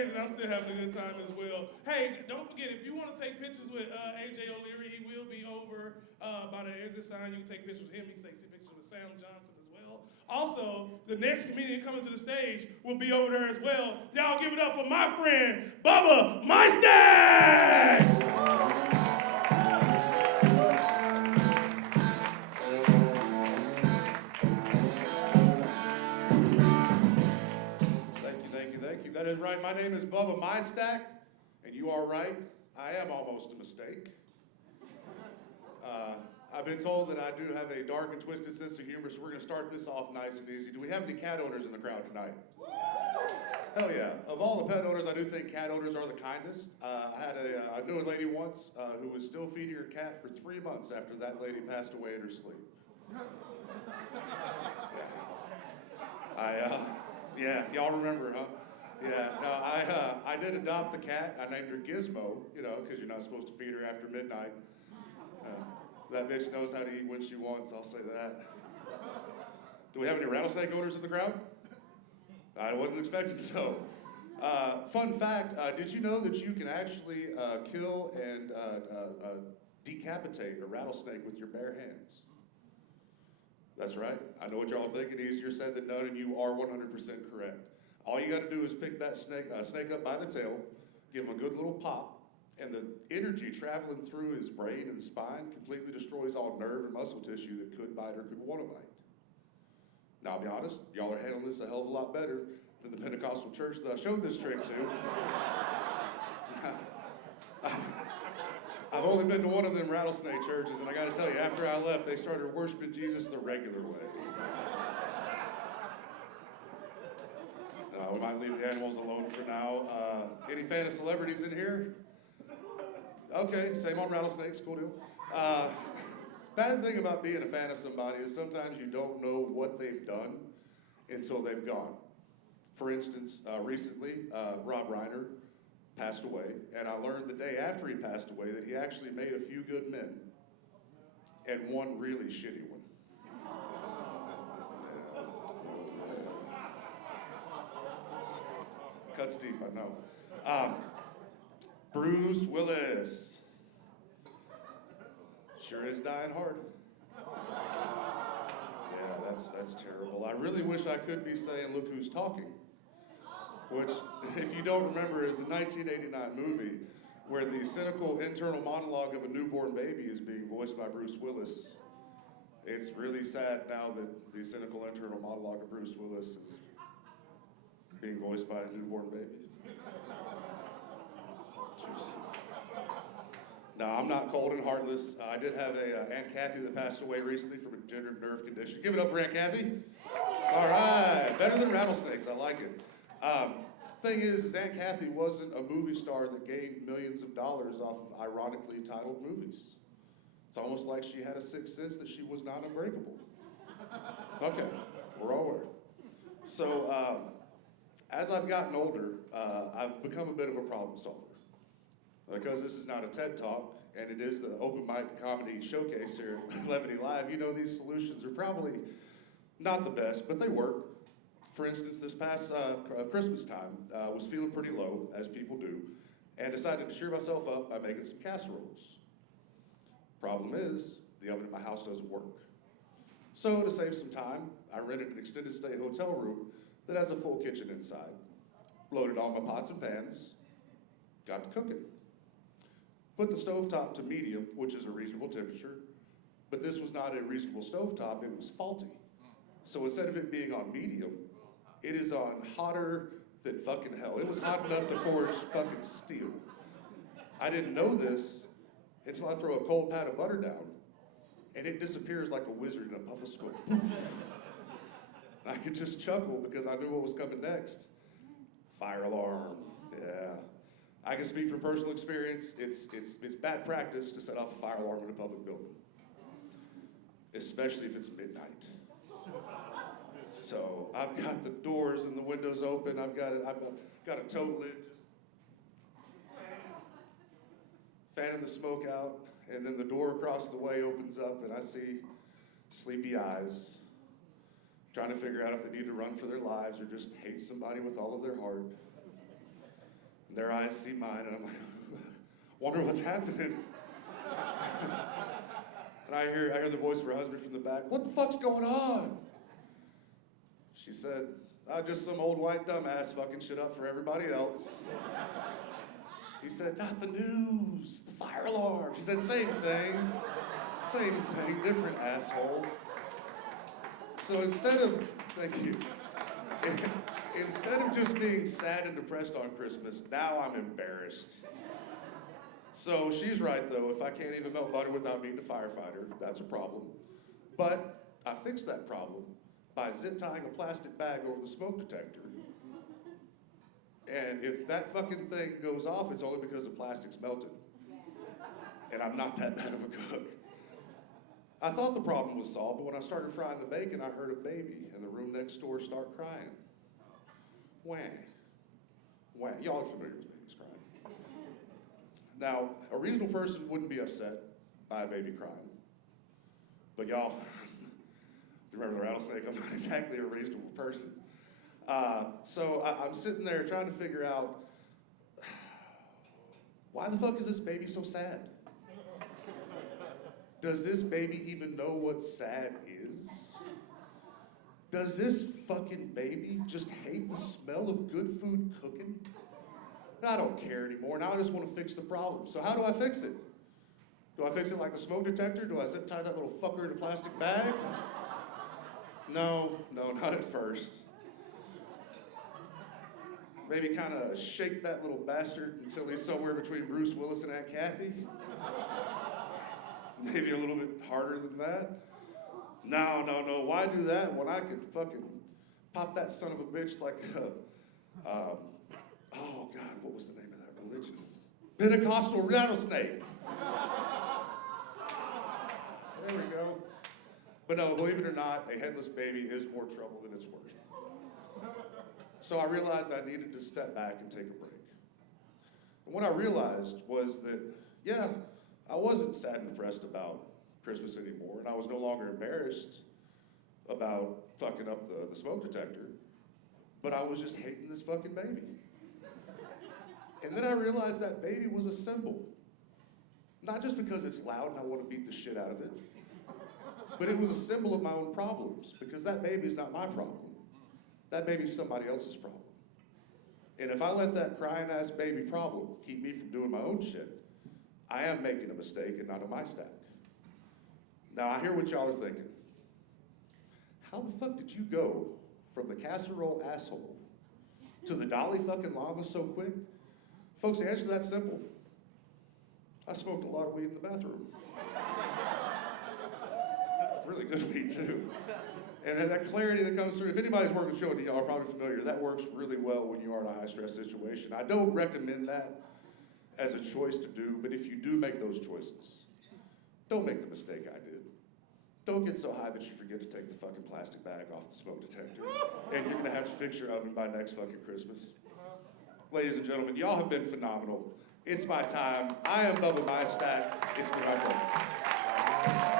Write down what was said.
amazing. I'm still having a good time as well. Hey, don't forget, if you want to take pictures with AJ O'Leary, he will be over by the exit sign. You can take pictures with him. You can take pictures with Sam Johnson as well. Also, the next comedian coming to the stage will be over there as well. Y'all give it up for my friend, Bubba Mistak! Thank you. That is right. My name is Bubba Mistak, and you are right. I am almost a mistake. I've been told that I do have a dark and twisted sense of humor, so we're going to start this off nice and easy. Do we have any cat owners in the crowd tonight? Hell yeah. Of all the pet owners, I do think cat owners are the kindest. I knew a lady once who was still feeding her cat for 3 months after that lady passed away in her sleep. Yeah, y'all remember, huh? Yeah, no, I did adopt the cat. I named her Gizmo, because you're not supposed to feed her after midnight. That bitch knows how to eat when she wants, I'll say that. Do we have any rattlesnake owners in the crowd? I wasn't expecting so. Fun fact, did you know that you can actually kill and decapitate a rattlesnake with your bare hands? That's right. I know what you're all thinking. Easier said than done, and you are 100% correct. All you got to do is pick that snake up by the tail, give him a good little pop, and the energy traveling through his brain and spine completely destroys all nerve and muscle tissue that could bite or could want to bite. Now, I'll be honest, y'all are handling this a hell of a lot better than the Pentecostal church that I showed this trick to. I've only been to one of them rattlesnake churches, and I got to tell you, after I left, they started worshiping Jesus the regular way. We might leave the animals alone for now. Any fan of celebrities in here? Okay, same on rattlesnakes, cool deal. Bad thing about being a fan of somebody is sometimes you don't know what they've done until they've gone. For instance, recently, Rob Reiner passed away, and I learned the day after he passed away that he actually made a few good men and one really shitty one. Cuts deep, I know. Bruce Willis. Sure is dying hard. Yeah, that's terrible. I really wish I could be saying, "Look who's talking," which, if you don't remember, is a 1989 movie where the cynical internal monologue of a newborn baby is being voiced by Bruce Willis. It's really sad now that the cynical internal monologue of Bruce Willis is being voiced by a newborn baby. No, I'm not cold and heartless. I did have a Aunt Kathy that passed away recently from a degenerative nerve condition. Give it up for Aunt Kathy. All right, better than rattlesnakes. I like it. Thing is Aunt Kathy wasn't a movie star that gained millions of dollars off of ironically titled movies. It's almost like she had a sixth sense that she was not unbreakable. Okay, we're all aware. So, as I've gotten older, I've become a bit of a problem solver. Because this is not a TED Talk, and it is the open mic comedy showcase here at Levity Live, these solutions are probably not the best, but they work. For instance, this past Christmas time, was feeling pretty low, as people do, and decided to cheer myself up by making some casseroles. Problem is, the oven at my house doesn't work. So to save some time, I rented an extended stay hotel room that has a full kitchen inside. Loaded all my pots and pans, got to cooking. Put the stovetop to medium, which is a reasonable temperature, but this was not a reasonable stovetop, it was faulty. So instead of it being on medium, it is on hotter than fucking hell. It was hot enough to forge fucking steel. I didn't know this until I throw a cold pat of butter down, and it disappears like a wizard in a puff of smoke. I could just chuckle because I knew what was coming next. Fire alarm, yeah. I can speak from personal experience. It's bad practice to set off a fire alarm in a public building, especially if it's midnight. So I've got the doors and the windows open. I've got a tote lid just fanning the smoke out, and then the door across the way opens up, and I see sleepy eyes trying to figure out if they need to run for their lives or just hate somebody with all of their heart. their eyes see mine, and I'm like, wonder what's happening. And I hear the voice of her husband from the back, what the fuck's going on? She said, just some old white dumbass fucking shit up for everybody else. He said, not the news, the fire alarm. She said, same thing, different asshole. So instead of, thank you, instead of just being sad and depressed on Christmas, now I'm embarrassed. So she's right though, if I can't even melt butter without meeting a firefighter, that's a problem. But I fixed that problem by zip tying a plastic bag over the smoke detector. And if that fucking thing goes off, it's only because the plastic's melted. And I'm not that bad of a cook. I thought the problem was solved, but when I started frying the bacon, I heard a baby in the room next door start crying. Wah. Wah. Y'all are familiar with babies crying. Now, a reasonable person wouldn't be upset by a baby crying. But y'all, you remember the rattlesnake? I'm not exactly a reasonable person. So I'm sitting there trying to figure out, why the fuck is this baby so sad? Does this baby even know what sad is? Does this fucking baby just hate the smell of good food cooking? I don't care anymore. Now I just want to fix the problem. So how do I fix it? Do I fix it like the smoke detector? Do I zip tie that little fucker in a plastic bag? No, not at first. Maybe kind of shake that little bastard until he's somewhere between Bruce Willis and Aunt Kathy. Maybe a little bit harder than that. No. Why do that when I could fucking pop that son of a bitch like oh God, what was the name of that religion? Pentecostal rattlesnake. There we go. But no, believe it or not, a headless baby is more trouble than it's worth. So I realized I needed to step back and take a break. And what I realized was that, yeah, I wasn't sad and depressed about Christmas anymore, and I was no longer embarrassed about fucking up the smoke detector, but I was just hating this fucking baby. And then I realized that baby was a symbol. Not just because it's loud and I want to beat the shit out of it, but it was a symbol of my own problems, because that baby is not my problem. That baby's somebody else's problem. And if I let that crying ass baby problem keep me from doing my own shit, I am making a mistake and not a my stack. Now I hear what y'all are thinking. How the fuck did you go from the casserole asshole to the Dolly fucking llama so quick? Folks, the answer to that's simple. I smoked a lot of weed in the bathroom. Really good weed too. And that clarity that comes through, if anybody's worked with show, y'all are probably familiar, that works really well when you are in a high stress situation. I don't recommend that as a choice to do, but if you do make those choices, don't make the mistake I did. Don't get so high that you forget to take the fucking plastic bag off the smoke detector, and you're gonna have to fix your oven by next fucking Christmas. Ladies and gentlemen, y'all have been phenomenal. It's my time. I am Bubba Mistak. It's been my pleasure.